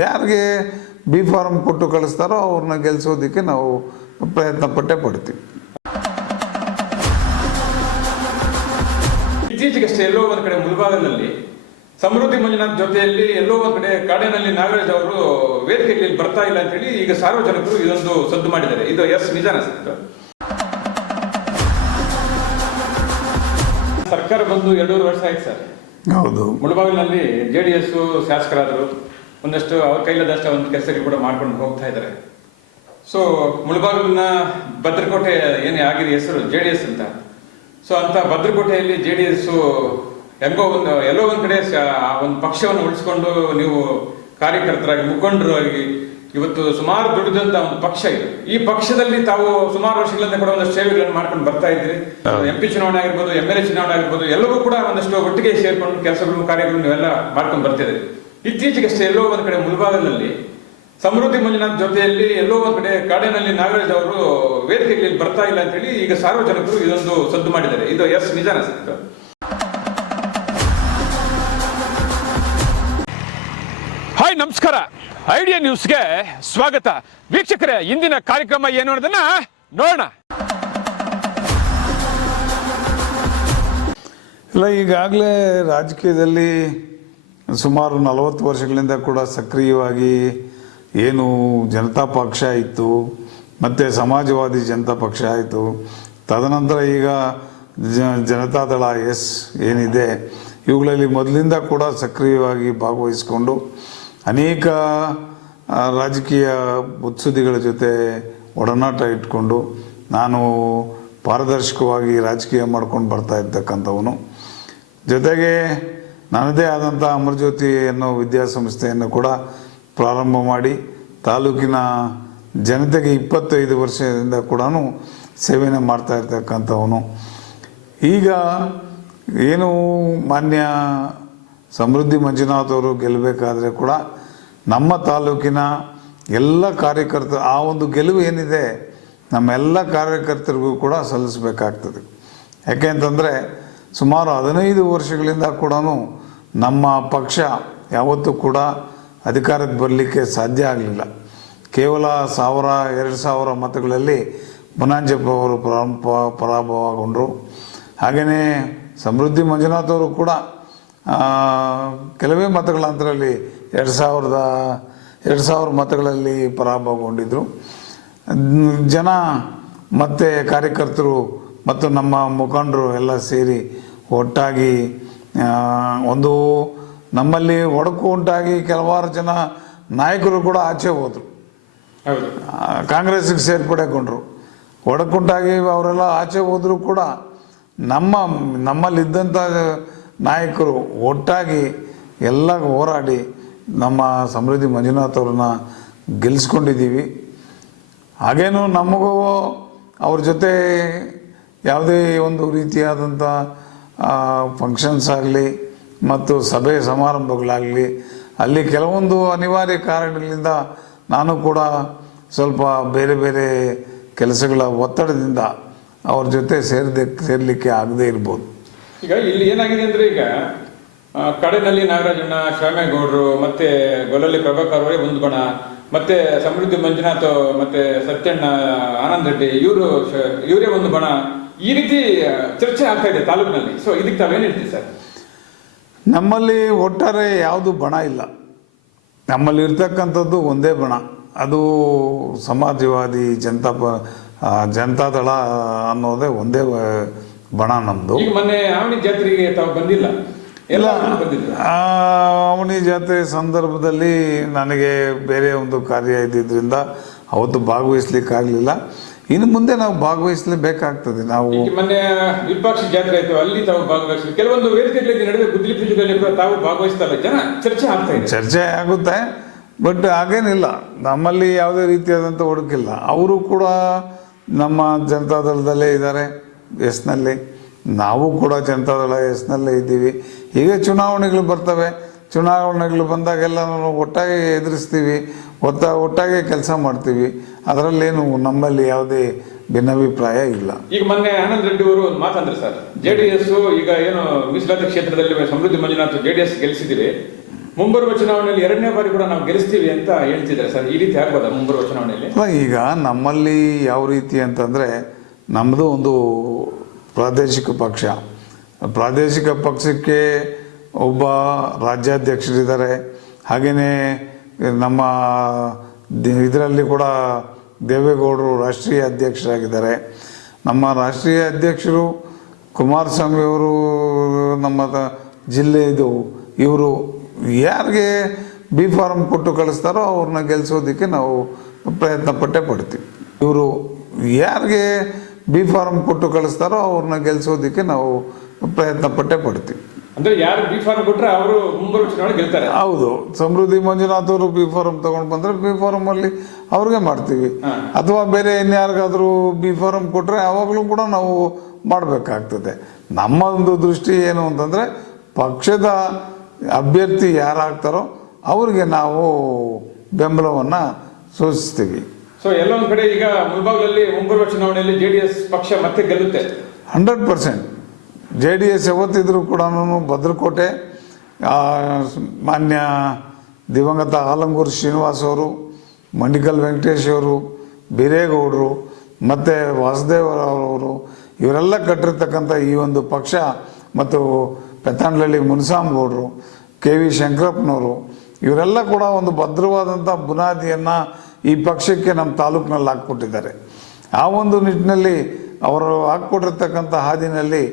ಯಾರಿಗೆ B form ಕೊಟ್ಟು ಕಳಿಸ್ತಾರೋ ಅವ್ರನ್ನ ಗೆಲ್ಲಿಸೋದಕ್ಕೆ ನಾವು ಪ್ರಯತ್ನ ಪಡ್ತೀವಿ. ಇತ್ತೀಚೆಗಷ್ಟೇ ಎಲ್ಲೋ ಒಂದು ಕಡೆ ಮುಳಬಾಗಿಲಿನಲ್ಲಿ ಸಮೃದ್ಧಿ ಮಂಜುನಾಥ್ ಜೊತೆಯಲ್ಲಿ ಎಲ್ಲೋ ಒಂದು ಕಡೆ ಕಾಡಿನಲ್ಲಿ ನಾಗರಾಜ್ ಅವರು ವೇದಿಕೆಯಲ್ಲಿ ಬರ್ತಾ ಇಲ್ಲ ಅಂತ ಹೇಳಿ ಈಗ ಸಾರ್ವಜನಿಕರು ಇದೊಂದು ಸದ್ದು ಮಾಡಿದ್ದಾರೆ. ಇದು ಎಸ್ ನಿಜಾನ ಸರ್? ಸರ್ಕಾರ ಬಂದು 2.5 ವರ್ಷ ಆಯ್ತು ಸರ್. ಹೌದು. ಮುಳಬಾಗಿಲಿನಲ್ಲಿ JDS ಶಾಸಕರಾದರು, ಒಂದಷ್ಟು ಅವ್ರ ಕೈಲದಷ್ಟು ಒಂದು ಕೆಲಸಗಳು ಕೂಡ ಮಾಡ್ಕೊಂಡು ಹೋಗ್ತಾ ಇದ್ದಾರೆ. ಸೊ ಮುಳಬಾಗಿಲಿನ ಭದ್ರಕೋಟೆ ಏನೇ ಆಗಿದೆ ಹೆಸರು JDS ಅಂತ. ಸೊ ಅಂತ ಭದ್ರಕೋಟೆಯಲ್ಲಿ JDS ಎಲ್ಲೋ ಒಂದು ಕಡೆ ಒಂದು ಪಕ್ಷವನ್ನು ಉಳಿಸ್ಕೊಂಡು ನೀವು ಕಾರ್ಯಕರ್ತರಾಗಿ ಮುಖಂಡರಾಗಿ ಇವತ್ತು ಸುಮಾರು ದುಡಿದಂತ ಒಂದು ಪಕ್ಷ ಇದು. ಈ ಪಕ್ಷದಲ್ಲಿ ತಾವು ಸುಮಾರು ವರ್ಷಗಳಿಂದ ಕೂಡ ಒಂದಷ್ಟು ಸೇವೆಗಳನ್ನು ಮಾಡ್ಕೊಂಡು ಬರ್ತಾ ಇದ್ರಿ. MP ಚುನಾವಣೆ ಆಗಿರ್ಬೋದು, MLA ಚುನಾವಣೆ ಆಗಿರ್ಬೋದು, ಎಲ್ಲವೂ ಕೂಡ ಒಂದಷ್ಟು ಒಟ್ಟಿಗೆ ಸೇರ್ಕೊಂಡು ಕೆಲಸಗಳು ಕಾರ್ಯಗಳು ನೀವೆಲ್ಲ ಮಾಡ್ಕೊಂಡು ಬರ್ತಿದ್ರಿ. ಇತ್ತೀಚೆಗಷ್ಟೇ ಎಲ್ಲೋ ಒಂದು ಕಡೆ ಮುಳಬಾಗಿಲಿನಲ್ಲಿ ಸಮೃದ್ಧಿ ಮಂಜುನಾಥ್ ಜೊತೆಯಲ್ಲಿ ಎಲ್ಲೋ ಒಂದು ಕಡೆ ಕಾಡಿನಲ್ಲಿ ನಾಗರಾಜ್ ಅವರು ವೇದಿಕೆಯಲ್ಲಿ ಬರ್ತಾ ಇಲ್ಲ ಅಂತ ಹೇಳಿ ಈಗ ಸಾರ್ವಜನಿಕರು ಇದೊಂದು ಸದ್ದು ಮಾಡಿದ್ದಾರೆ. ಇದು ಎಸ್ ನಿಜಾನ ಸರ್? ಹಾಯ್, ನಮಸ್ಕಾರ. ಐಡಿಯಾ ನ್ಯೂಸ್ಗೆ ಸ್ವಾಗತ. ವೀಕ್ಷಕರೇ, ಇಂದಿನ ಕಾರ್ಯಕ್ರಮ ಏನು ಅನ್ನೋದನ್ನ ನೋಡೋಣ. ಇಲ್ಲ, ಈಗಾಗಲೇ ರಾಜಕೀಯದಲ್ಲಿ ಸುಮಾರು 40 ವರ್ಷಗಳಿಂದ ಕೂಡ ಸಕ್ರಿಯವಾಗಿ ಏನು ಜನತಾ ಪಕ್ಷ ಇತ್ತು, ಮತ್ತು ಸಮಾಜವಾದಿ ಜನತಾ ಪಕ್ಷ ಆಯಿತು, ತದನಂತರ ಈಗ ಜನತಾದಳ ಎಸ್ ಏನಿದೆ, ಇವುಗಳಲ್ಲಿ ಮೊದಲಿಂದ ಕೂಡ ಸಕ್ರಿಯವಾಗಿ ಭಾಗವಹಿಸಿಕೊಂಡು ಅನೇಕ ರಾಜಕೀಯ ಮುತ್ಸುದ್ದಿಗಳ ಜೊತೆ ಒಡನಾಟ ಇಟ್ಕೊಂಡು ನಾನು ಪಾರದರ್ಶಕವಾಗಿ ರಾಜಕೀಯ ಮಾಡ್ಕೊಂಡು ಬರ್ತಾ ಇರ್ತಕ್ಕಂಥವನು. ಜೊತೆಗೆ ನನ್ನದೇ ಆದಂಥ ಅಮರಜ್ಯೋತಿ ಅನ್ನೋ ವಿದ್ಯಾಸಂಸ್ಥೆಯನ್ನು ಕೂಡ ಪ್ರಾರಂಭ ಮಾಡಿ ತಾಲೂಕಿನ ಜನತೆಗೆ 25 ವರ್ಷದಿಂದ ಕೂಡ ಸೇವೆಯನ್ನು ಮಾಡ್ತಾ ಇರ್ತಕ್ಕಂಥವನು. ಈಗ ಏನು ಮಾನ್ಯ ಸಮೃದ್ಧಿ ಮಂಜುನಾಥ್ ಅವರು ಗೆಲ್ಲಬೇಕಾದ್ರೆ ಕೂಡ ನಮ್ಮ ತಾಲೂಕಿನ ಎಲ್ಲ ಕಾರ್ಯಕರ್ತರು ಆ ಒಂದು ಗೆಲುವು ಏನಿದೆ ನಮ್ಮೆಲ್ಲ ಕಾರ್ಯಕರ್ತರಿಗೂ ಕೂಡ ಸಲ್ಲಿಸಬೇಕಾಗ್ತದೆ. ಯಾಕೆ ಅಂತಂದರೆ ಸುಮಾರು 15 ವರ್ಷಗಳಿಂದ ಕೂಡ ನಮ್ಮ ಪಕ್ಷ ಯಾವತ್ತೂ ಕೂಡ ಅಧಿಕಾರಕ್ಕೆ ಬರಲಿಕ್ಕೆ ಸಾಧ್ಯ ಆಗಲಿಲ್ಲ. ಕೇವಲ 1000-2000 ಮತಗಳಲ್ಲಿ ಮುನಾಂಜಪ್ಪ ಅವರು ಪರಾಭವಗೊಂಡರು. ಹಾಗೆಯೇ ಸಮೃದ್ಧಿ ಮಂಜುನಾಥ್ ಅವರು ಕೂಡ ಕೆಲವೇ ಮತಗಳ ಅಂತರಲ್ಲಿ 2000 ಮತಗಳಲ್ಲಿ ಪರಾಭವಗೊಂಡಿದ್ದರು. ಜನ ಮತ್ತು ಕಾರ್ಯಕರ್ತರು ಮತ್ತು ನಮ್ಮ ಮುಖಂಡರು ಎಲ್ಲ ಸೇರಿ ಒಟ್ಟಾಗಿ ಒಂದು ನಮ್ಮಲ್ಲಿ ಒಡಕು ಉಂಟಾಗಿ ಕೆಲವಾರು ಜನ ನಾಯಕರು ಕೂಡ ಆಚೆ ಹೋದರು, ಕಾಂಗ್ರೆಸ್ಸಿಗೆ ಸೇರ್ಪಡೆಗೊಂಡರು. ಒಡಕುಂಟಾಗಿ ಅವರೆಲ್ಲ ಆಚೆ ಹೋದರೂ ಕೂಡ ನಮ್ಮಲ್ಲಿದ್ದಂಥ ನಾಯಕರು ಒಟ್ಟಾಗಿ ಎಲ್ಲ ಹೋರಾಡಿ ನಮ್ಮ ಸಮೃದ್ಧಿ ಮಂಜುನಾಥ್ ಅವ್ರನ್ನ ಗೆಲ್ಲಿಸ್ಕೊಂಡಿದ್ದೀವಿ. ಹಾಗೇನು ನಮಗೂ ಅವ್ರ ಜೊತೆ ಯಾವುದೇ ಒಂದು ರೀತಿಯಾದಂಥ ಫಂಕ್ಷನ್ಸ್ ಆಗಲಿ ಮತ್ತು ಸಭೆ ಸಮಾರಂಭಗಳಾಗಲಿ ಅಲ್ಲಿ ಕೆಲವೊಂದು ಅನಿವಾರ್ಯ ಕಾರಣಗಳಿಂದ ನಾನು ಕೂಡ ಸ್ವಲ್ಪ ಬೇರೆ ಬೇರೆ ಕೆಲಸಗಳ ಒತ್ತಡದಿಂದ ಅವ್ರ ಜೊತೆ ಸೇರಲಿಕ್ಕೆ ಆಗದೇ ಇರ್ಬೋದು. ಈಗ ಇಲ್ಲಿ ಏನಾಗಿದೆ ಅಂದರೆ, ಈಗ ಕಡೆನಲ್ಲಿ ನಾಗರಾಜಣ್ಣ, ಶ್ಯಾಮೇಗೌಡರು, ಮತ್ತೆ ಗೊಲ್ಲಲ್ಲಿ ಪ್ರಭಾಕರ್ ಅವರೇ ಒಂದು ಬಣ, ಮತ್ತೆ ಸಮೃದ್ಧಿ ಮಂಜುನಾಥ್, ಮತ್ತೆ ಸತ್ಯಣ್ಣ, ಆನಂದ್ ರೆಡ್ಡಿ ಇವರೇ ಒಂದು ಬಣ, ಈ ರೀತಿ ಚರ್ಚೆ ಆಗ್ತಾ ಇದೆ ತಾಲೂಕಿನಲ್ಲಿ. ಸೊ ಇದಕ್ಕೆ ತಾವೇನು ಹೇಳ್ತೀವಿ ಸರ್? ನಮ್ಮಲ್ಲಿ ಒಟ್ಟಾರೆ ಯಾವುದು ಬಣ ಇಲ್ಲ. ನಮ್ಮಲ್ಲಿ ಇರ್ತಕ್ಕಂಥದ್ದು ಒಂದೇ ಬಣ, ಅದು ಸಮಾಜವಾದಿ ಜನತಾದಳ ಅನ್ನೋದೇ ಒಂದೇ ಬಣ ನಮ್ಮದು. ಈಗ ಮೊನ್ನೆ ಆವಣಿ ಜಾತ್ರೆಗೆ ತಾವು ಬಂದಿಲ್ಲ? ಇಲ್ಲ, ಆವಣಿ ಜಾತ್ರೆ ಸಂದರ್ಭದಲ್ಲಿ ನನಗೆ ಬೇರೆ ಒಂದು ಕಾರ್ಯ ಇದ್ದಿದ್ದರಿಂದ ಅವತ್ತು ಭಾಗವಹಿಸ್ಲಿಕ್ಕಾಗಲಿಲ್ಲ. ಇನ್ನು ಮುಂದೆ ನಾವು ಭಾಗವಹಿಸಲೇಬೇಕಾಗ್ತದೆ. ನಾವು ಮೊನ್ನೆ ವಿರೂಪಾಕ್ಷ ಜಾತ್ರೆ ಆಯಿತು, ಅಲ್ಲಿ ತಾವು ಭಾಗವಹಿಸಿ ಕೆಲವೊಂದು ವೇದಿಕೆಗಳಲ್ಲಿ ನಡುವೆ ಗುದ್ದಲಿ ಪೂಜೆಗಳಲ್ಲಿ ಕೂಡ ತಾವು ಭಾಗವಹಿಸ್ತಾರೆ. ಜನ ಚರ್ಚೆ ಆಗ್ತಾ ಇದೆ. ಚರ್ಚೆ ಆಗುತ್ತೆ, ಬಟ್ ಹಾಗೇನಿಲ್ಲ, ನಮ್ಮಲ್ಲಿ ಯಾವುದೇ ರೀತಿಯಾದಂಥ ಒಡಕಿಲ್ಲ. ಅವರು ಕೂಡ ನಮ್ಮ ಜನತಾದಳದಲ್ಲೇ ಇದ್ದಾರೆ, ಎಸ್ನಲ್ಲಿ. ನಾವು ಕೂಡ ಜನತಾದಳ ಎಸ್ನಲ್ಲೇ ಇದ್ದೀವಿ. ಈಗ ಚುನಾವಣೆಗಳು ಬರ್ತವೆ, ಚುನಾವಣೆಗಳು ಬಂದಾಗೆಲ್ಲ ನಾವು ಒಟ್ಟಾಗಿ ಎದುರಿಸ್ತೀವಿ, ಒಟ್ಟಾಗಿ ಕೆಲಸ ಮಾಡ್ತೀವಿ. ಅದರಲ್ಲೇನು ನಮ್ಮಲ್ಲಿ ಯಾವುದೇ ಭಿನ್ನಾಭಿಪ್ರಾಯ ಇಲ್ಲ. ಈಗ ಮೊನ್ನೆ ಆನಂದ್ ರೆಡ್ಡಿ ಅವರು ಒಂದು ಮಾತಂದ್ರೆ ಸರ್, JDS ಈಗ ಏನು ಮೀಸಲಾತಿ ಕ್ಷೇತ್ರದಲ್ಲಿ ಸಮೃದ್ಧಿ ಮಂಜುನಾಥ್ JDS ಗೆಲ್ಲಿಸಿದಿರಿ, ಮುಂಬರುವ ಚುನಾವಣೆಯಲ್ಲಿ 2ನೇ ಬಾರಿ ಕೂಡ ನಾವು ಗೆಲ್ಲಿಸ್ತೀವಿ ಅಂತ ಹೇಳ್ತಿದ್ದಾರೆ ಸರ್. ಈ ರೀತಿ ಆಗ್ಬೋದಾ ಮುಂಬರುವ ಚುನಾವಣೆಯಲ್ಲಿ? ಈಗ ನಮ್ಮಲ್ಲಿ ಯಾವ ರೀತಿ ಅಂತಂದರೆ, ನಮ್ಮದು ಒಂದು ಪ್ರಾದೇಶಿಕ ಪಕ್ಷ. ಪ್ರಾದೇಶಿಕ ಪಕ್ಷಕ್ಕೆ ಒಬ್ಬ ರಾಜ್ಯಾಧ್ಯಕ್ಷರಿದ್ದಾರೆ. ಹಾಗೆಯೇ ನಮ್ಮ ಇದರಲ್ಲಿ ಕೂಡ ದೇವೇಗೌಡರು ರಾಷ್ಟ್ರೀಯ ಅಧ್ಯಕ್ಷರಾಗಿದ್ದಾರೆ. ನಮ್ಮ ರಾಷ್ಟ್ರೀಯ ಅಧ್ಯಕ್ಷರು ಕುಮಾರಸ್ವಾಮಿ ಅವರು ನಮ್ಮ ಜಿಲ್ಲೆಯದು. ಇವರು ಯಾರಿಗೆ ಬಿ ಫಾರಮ್ ಕೊಟ್ಟು ಕಳಿಸ್ತಾರೋ ಅವ್ರನ್ನ ಗೆಲ್ಲಿಸೋದಕ್ಕೆ ನಾವು ಪ್ರಯತ್ನ ಪಡ್ತೀವಿ. ಇವರು ಯಾರಿಗೆ ಬಿ ಫಾರಮ್ ಕೊಟ್ಟು ಕಳಿಸ್ತಾರೋ ಅವ್ರನ್ನ ಗೆಲ್ಲಿಸೋದಕ್ಕೆ ನಾವು ಪ್ರಯತ್ನ ಪಡ್ತೀವಿ. ಅಂದ್ರೆ ಯಾರು ಬಿ ಫಾರಮ್ ಕೊಟ್ಟರೆ ಅವರು ಮುಂಬರುವ ಚುನಾವಣೆ ಗೆಲ್ತಾರೆ. ಹೌದು. ಸಮೃದ್ಧಿ ಮಂಜುನಾಥ್ ಅವರು ಬಿ ಫಾರಮ್ ತಗೊಂಡು ಬಂದರೆ ಬಿ ಫಾರಮ್ ಅಲ್ಲಿ ಅವ್ರಿಗೆ ಮಾಡ್ತೀವಿ. ಅಥವಾ ಬೇರೆ ಇನ್ಯಾರಿಗಾದ್ರೂ ಬಿ ಫಾರಮ್ ಕೊಟ್ಟರೆ ಅವಾಗಲೂ ಕೂಡ ನಾವು ಮಾಡಬೇಕಾಗ್ತದೆ. ನಮ್ಮ ಒಂದು ದೃಷ್ಟಿ ಏನು ಅಂತಂದರೆ, ಪಕ್ಷದ ಅಭ್ಯರ್ಥಿ ಯಾರಾಗ್ತಾರೋ ಅವ್ರಿಗೆ ನಾವು ಬೆಂಬಲವನ್ನು ಸೂಚಿಸ್ತೀವಿ. ಸೊ ಎಲ್ಲ ಒಂದು ಕಡೆ ಈಗ ಮುಳಬಾಗಿಲಲ್ಲಿ ಮುಂಬರುವ ಚುನಾವಣೆಯಲ್ಲಿ JDS ಪಕ್ಷ ಮತ್ತೆ ಗೆಲ್ಲುತ್ತೆ 100%. JDS ಯಾವತ್ತಿದ್ರೂ ಕೂಡ ಭದ್ರಕೋಟೆ ಮಾನ್ಯ ದಿವಂಗತ ಆಲಂಗೂರು ಶ್ರೀನಿವಾಸ್ ಅವರು, ಮಂಡಿಕಲ್ ವೆಂಕಟೇಶ್ ಅವರು, ಬೀರೇಗೌಡರು ಮತ್ತು ವಾಸುದೇವರವರು ಇವರೆಲ್ಲ ಕಟ್ಟಿರ್ತಕ್ಕಂಥ ಈ ಒಂದು ಪಕ್ಷ, ಮತ್ತು ಪೆತ್ತನಹಳ್ಳಿ ಮುನಿಸಾಮಗೌಡರು, KV ಶಂಕರಪ್ಪನವರು, ಇವರೆಲ್ಲ ಕೂಡ ಒಂದು ಭದ್ರವಾದಂಥ ಬುನಾದಿಯನ್ನು ಈ ಪಕ್ಷಕ್ಕೆ ನಮ್ಮ ತಾಲೂಕಿನಲ್ಲಿ ಹಾಕ್ಕೊಟ್ಟಿದ್ದಾರೆ. ಆ ಒಂದು ನಿಟ್ಟಿನಲ್ಲಿ ಅವರು ಹಾಕ್ಕೊಟ್ಟಿರ್ತಕ್ಕಂಥ ಹಾದಿನಲ್ಲಿ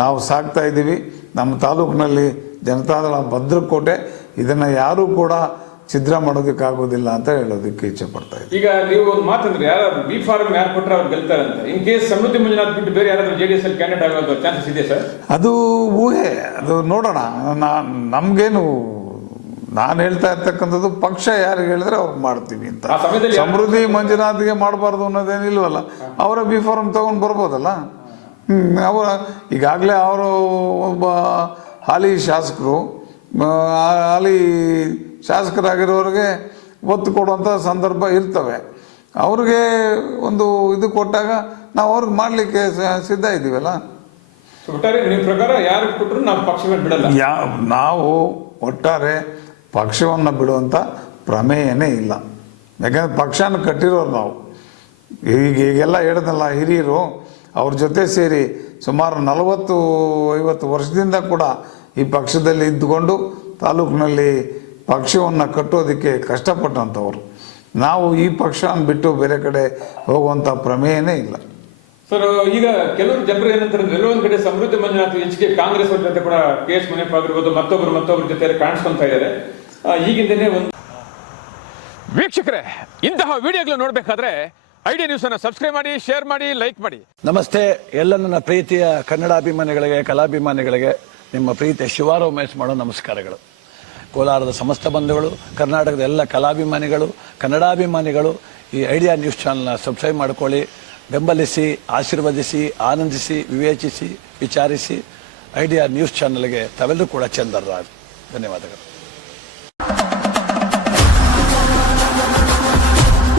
ನಾವು ಸಾಗ್ತಾ ಇದ್ದೀವಿ. ನಮ್ಮ ತಾಲೂಕಿನಲ್ಲಿ ಜನತಾದಳ ಭದ್ರಕೋಟೆ, ಇದನ್ನು ಯಾರೂ ಕೂಡ ಛಿದ್ರ ಮಾಡೋದಕ್ಕಾಗೋದಿಲ್ಲ ಅಂತ ಹೇಳೋದಕ್ಕೆ ಇಚ್ಛೆ ಪಡ್ತಾ ಇದ್ದೀನಿ. ಈಗ ನೀವು ಒಂದು ಮಾತಂದ್ರೆ, ಯಾರು ಬಿ ಫಾರಮ್ ಯಾರು ಕೊಟ್ಟರೆ ಅವ್ರು ಗೆಲ್ತಾರೆ ಅಂತ. ಇನ್ ಕೇಸ್ ಸಮೃದ್ಧಿ ಮಂಜುನಾಥ್ ಬಿಟ್ಟು ಬೇರೆ ಯಾರಾದ್ರೂ JDS ಅಲ್ಲಿ ಕ್ಯಾಂಡಿಡೇಟ್ ಆಗೋದು ಚಾನ್ಸಸ್ ಇದೆ ಸರ್? ಅದು ಊಹೆ, ಅದು ನೋಡೋಣ. ನಮಗೇನು, ನಾನು ಹೇಳ್ತಾ ಇರ್ತಕ್ಕಂಥದ್ದು ಪಕ್ಷ ಯಾರಿಗೆ ಹೇಳಿದ್ರೆ ಅವ್ರಿಗೆ ಮಾಡ್ತೀವಿ ಅಂತ. ಸಮೃದ್ಧಿ ಮಂಜುನಾಥ್ಗೆ ಮಾಡಬಾರ್ದು ಅನ್ನೋದೇನಿಲ್ವಲ್ಲ. ಅವರ ಬಿ ಫಾರಮ್ ತಗೊಂಡು ಬರ್ಬೋದಲ್ಲ. ಅವರ ಈಗಾಗಲೇ ಅವರು ಒಬ್ಬ ಹಾಲಿ ಶಾಸಕರು, ಹಾಲಿ ಶಾಸಕರಾಗಿರೋರಿಗೆ ಒತ್ತು ಕೊಡುವಂಥ ಸಂದರ್ಭ ಇರ್ತವೆ. ಅವ್ರಿಗೆ ಒಂದು ಇದು ಕೊಟ್ಟಾಗ ನಾವು ಅವ್ರಿಗೆ ಮಾಡಲಿಕ್ಕೆ ಸಿದ್ಧ ಇದ್ದೀವಲ್ಲ. ಒಟ್ಟಾರೆ ನಿಮ್ಮ ಪ್ರಕಾರ ಯಾರು ಕೊಟ್ಟರು ನಾವು ಪಕ್ಷವನ್ನು ಬಿಡಲ್ಲ. ನಾವು ಒಟ್ಟಾರೆ ಪಕ್ಷವನ್ನು ಬಿಡುವಂಥ ಪ್ರಮೇಯನೇ ಇಲ್ಲ. ಯಾಕಂದರೆ ಪಕ್ಷನ ಕಟ್ಟಿರೋರು ನಾವು. ಈಗೆಲ್ಲ ಹೇಳಿದ್ನಲ್ಲ, ಹಿರಿಯರು ಅವ್ರ ಜೊತೆ ಸೇರಿ ಸುಮಾರು 40-50 ವರ್ಷದಿಂದ ಕೂಡ ಈ ಪಕ್ಷದಲ್ಲಿ ಇದ್ದುಕೊಂಡು ತಾಲೂಕಿನಲ್ಲಿ ಪಕ್ಷವನ್ನು ಕಟ್ಟೋದಕ್ಕೆ ಕಷ್ಟಪಟ್ಟಂಥವ್ರು ನಾವು. ಈ ಪಕ್ಷವನ್ನು ಬಿಟ್ಟು ಬೇರೆ ಕಡೆ ಹೋಗುವಂಥ ಪ್ರಮೇಯನೇ ಇಲ್ಲ ಸರ್. ಈಗ ಕೆಲವರು ಜನರು ಏನಂತಾರೆ, ಎಲ್ಲೊಂದು ಕಡೆ ಸಮೃದ್ಧಿ ಮಂಜುನಾಥ್ ಹೆಚ್ಚಿಗೆ ಕಾಂಗ್ರೆಸ್ ಅವ್ರ ಜೊತೆ ಕೂಡ KS ಮುನಿಯಪ್ಪ ಆಗಿರ್ಬೋದು, ಮತ್ತೊಬ್ಬರ ಜೊತೆ ಕಾಣಿಸ್ಕೊಂತ ಇದ್ದಾರೆ ಈಗಿಂದನೇ. ಒಂದು ವೀಕ್ಷಕರೇ, ಇಂತಹ ವಿಡಿಯೋಗಳು ನೋಡಬೇಕಾದ್ರೆ ಐಡಿಯಾ ನ್ಯೂಸ್ ಅನ್ನು ಸಬ್ಸ್ಕ್ರೈಬ್ ಮಾಡಿ, ಶೇರ್ ಮಾಡಿ, ಲೈಕ್ ಮಾಡಿ. ನಮಸ್ತೆ ಎಲ್ಲ ನನ್ನ ಪ್ರೀತಿಯ ಕನ್ನಡಾಭಿಮಾನಿಗಳಿಗೆ, ಕಲಾಭಿಮಾನಿಗಳಿಗೆ ನಿಮ್ಮ ಪ್ರೀತಿಯ ಶಿವಾರಾವ್ ಉಮೇಶ್ ಮಾಡೋ ನಮಸ್ಕಾರಗಳು. ಕೋಲಾರದ ಸಮಸ್ತ ಬಂಧುಗಳು, ಕರ್ನಾಟಕದ ಎಲ್ಲ ಕಲಾಭಿಮಾನಿಗಳು, ಕನ್ನಡಾಭಿಮಾನಿಗಳು ಈ ಐಡಿಯಾ ನ್ಯೂಸ್ ಚಾನಲ್ನ ಸಬ್ಸ್ಕ್ರೈಬ್ ಮಾಡ್ಕೊಳ್ಳಿ, ಬೆಂಬಲಿಸಿ, ಆಶೀರ್ವದಿಸಿ, ಆನಂದಿಸಿ, ವಿವೇಚಿಸಿ, ವಿಚಾರಿಸಿ. ಐಡಿಯಾ ನ್ಯೂಸ್ ಚಾನಲ್ಗೆ ತಾವೆಲ್ಲರೂ ಕೂಡ ಚಂದರ್ರಾಜ್. ಧನ್ಯವಾದಗಳು.